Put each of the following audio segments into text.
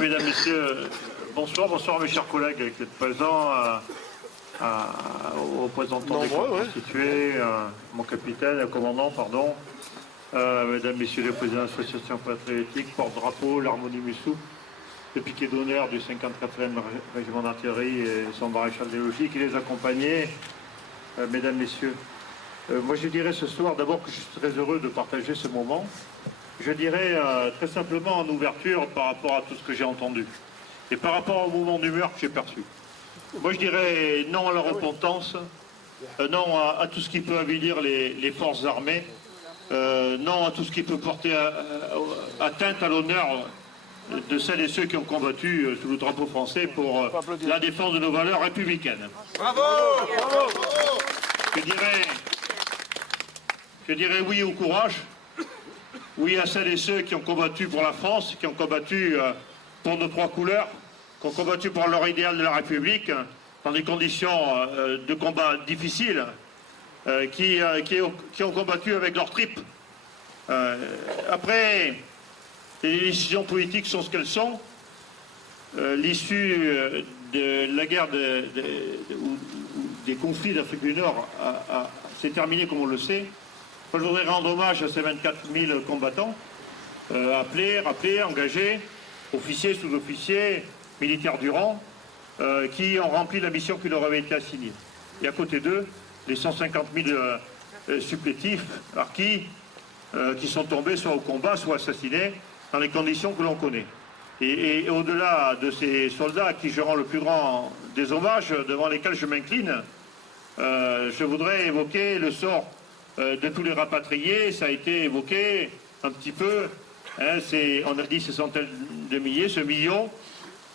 Mesdames, Messieurs, bonsoir, bonsoir mes chers collègues qui êtes présents, aux représentants des corps constitués, mon capitaine, le commandant, pardon, Mesdames, Messieurs les présidents de l'association patriotique, porte-drapeau, l'harmonie Mussou, le piquet d'honneur du 54e régiment d'artillerie et son maréchal des logis qui les accompagnait, Mesdames, Messieurs. Moi je dirais ce soir d'abord que je suis très heureux de partager ce moment. Je dirais très simplement en ouverture par rapport à tout ce que j'ai entendu et par rapport au mouvement d'humeur que j'ai perçu. Moi je dirais non à la repentance, non à tout ce qui peut avilir les forces armées, non à tout ce qui peut porter atteinte à l'honneur de celles et ceux qui ont combattu sous le drapeau français pour la défense de nos valeurs républicaines. Bravo, bravo. Je dirais oui au courage. Oui à celles et ceux qui ont combattu pour la France, qui ont combattu pour nos trois couleurs, qui ont combattu pour leur idéal de la République, dans des conditions de combat difficiles, qui ont combattu avec leurs tripes. Après, les décisions politiques sont ce qu'elles sont. L'issue de la guerre des conflits d'Afrique du Nord s'est terminée comme on le sait. Je voudrais rendre hommage à ces 24 000 combattants, appelés, rappelés, engagés, officiers, sous-officiers, militaires du rang, qui ont rempli la mission qui leur avait été assignée. Et à côté d'eux, les 150 000 supplétifs, harkis, qui sont tombés soit au combat, soit assassinés, dans les conditions que l'on connaît. Et au-delà de ces soldats à qui je rends le plus grand des hommages, devant lesquels je m'incline, je voudrais évoquer le sort de tous les rapatriés. Ça a été évoqué un petit peu, hein, on a dit ces centaines de milliers, ce million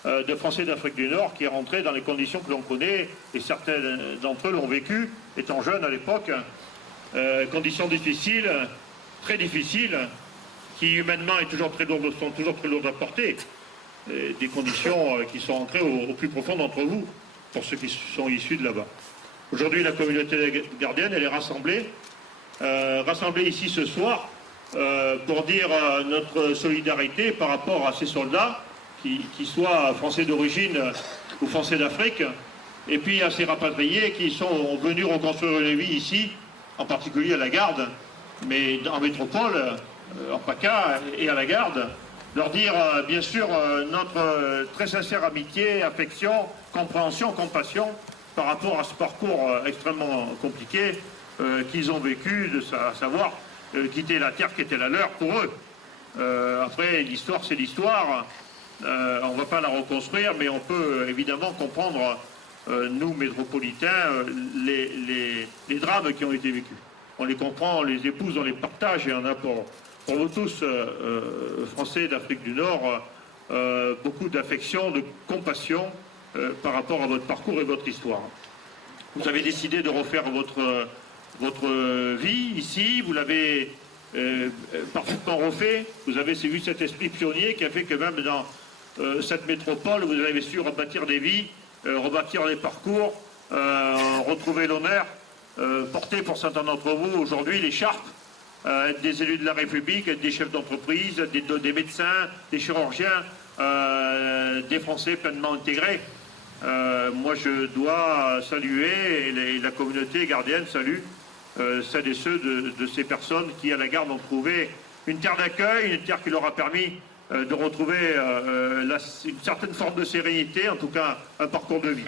de Français d'Afrique du Nord qui est rentré dans les conditions que l'on connaît, et certains d'entre eux l'ont vécu, étant jeunes à l'époque, conditions difficiles, très difficiles, qui humainement sont toujours très lourdes à porter, des conditions qui sont ancrées au plus profond d'entre vous, pour ceux qui sont issus de là-bas. Aujourd'hui, la communauté gardienne, elle est rassemblée ici ce soir pour dire notre solidarité par rapport à ces soldats, qui soient français d'origine ou français d'Afrique, et puis à ces rapatriés qui sont venus reconstruire les vies ici, en particulier à la Garde, mais en métropole, en PACA et à la Garde, leur dire bien sûr notre très sincère amitié, affection, compréhension, compassion par rapport à ce parcours extrêmement compliqué qu'ils ont vécu, à savoir quitter la terre qui était la leur pour eux. Après, l'histoire, c'est l'histoire. On ne va pas la reconstruire, mais on peut évidemment comprendre, nous, métropolitains, les drames qui ont été vécus. On les comprend, on les épouse, on les partage, et on a pour vous tous, Français d'Afrique du Nord, beaucoup d'affection, de compassion par rapport à votre parcours et votre histoire. Vous avez décidé de refaire votre vie ici, vous l'avez parfaitement refait, vous avez vu cet esprit pionnier qui a fait que même dans cette métropole, vous avez su rebâtir des vies, rebâtir des parcours, retrouver l'honneur, porter pour certains d'entre vous aujourd'hui l'écharpe, être des élus de la République, être des chefs d'entreprise, des médecins, des chirurgiens, des Français pleinement intégrés. Moi je dois saluer, et la communauté gardienne salue celles et ceux de ces personnes qui à la Garde ont trouvé une terre d'accueil, une terre qui leur a permis de retrouver une certaine forme de sérénité, en tout cas un parcours de vie.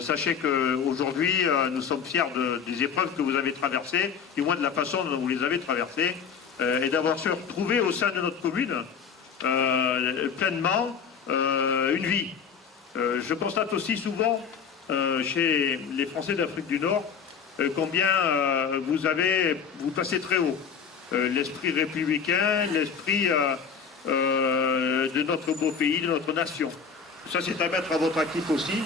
Sachez qu'aujourd'hui nous sommes fiers des épreuves que vous avez traversées, du moins de la façon dont vous les avez traversées, et d'avoir su retrouver au sein de notre commune pleinement une vie. Je constate aussi souvent chez les Français d'Afrique du Nord combien vous passez très haut. L'esprit républicain, l'esprit de notre beau pays, de notre nation. Ça, c'est à mettre à votre actif aussi.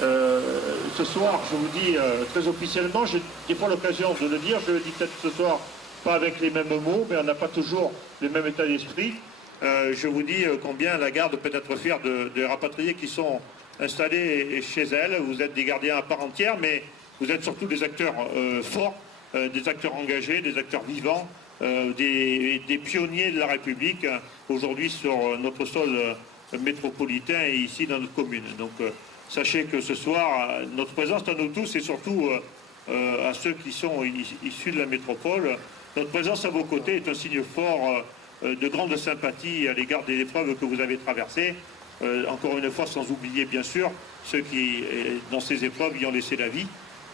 Ce soir, je vous dis très officiellement, je n'ai pas l'occasion de le dire, je le dis peut-être ce soir, pas avec les mêmes mots, mais on n'a pas toujours le même état d'esprit. Je vous dis combien la Garde peut être fière des rapatriés qui sont installés chez elle. Vous êtes des gardiens à part entière, mais vous êtes surtout des acteurs forts, des acteurs engagés, des acteurs vivants, des pionniers de la République aujourd'hui sur notre sol métropolitain et ici dans notre commune. Donc sachez que ce soir, notre présence à nous tous et surtout à ceux qui sont issus de la métropole, notre présence à vos côtés est un signe fort de grande sympathie à l'égard des épreuves que vous avez traversées. Encore une fois, sans oublier bien sûr ceux qui, dans ces épreuves, y ont laissé la vie,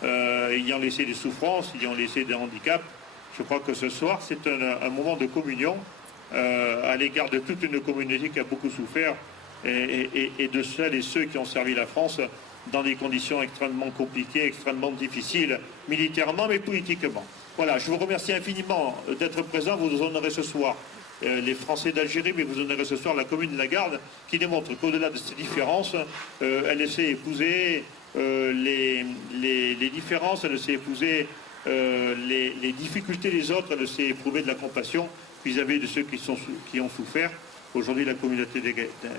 y ont laissé des souffrances, y ont laissé des handicaps. Je crois que ce soir, c'est un moment de communion à l'égard de toute une communauté qui a beaucoup souffert et de celles et ceux qui ont servi la France dans des conditions extrêmement compliquées, extrêmement difficiles, militairement mais politiquement. Voilà, je vous remercie infiniment d'être présent. Vous honorez ce soir les Français d'Algérie, mais vous honorez ce soir la commune de La Garde, qui démontre qu'au-delà de ces différences, elle sait épouser les différences, elle sait épouser les difficultés des autres, elle sait éprouver de la compassion vis-à-vis de ceux qui ont souffert. Aujourd'hui, la communauté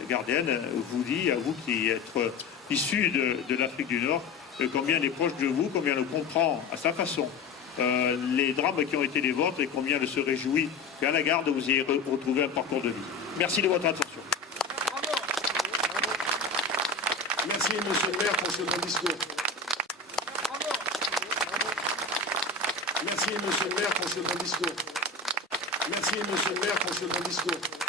gardienne vous dit, à vous qui êtes issus de l'Afrique du Nord, combien elle est proche de vous, combien elle comprend à sa façon les drames qui ont été les vôtres et combien elle se réjouit qu'à La Garde, vous ayez retrouvé un parcours de vie. Merci de votre attention. Merci, monsieur le maire, pour ce bon discours. Merci, monsieur le maire, pour ce bon discours. Merci, monsieur le maire, pour ce bon discours.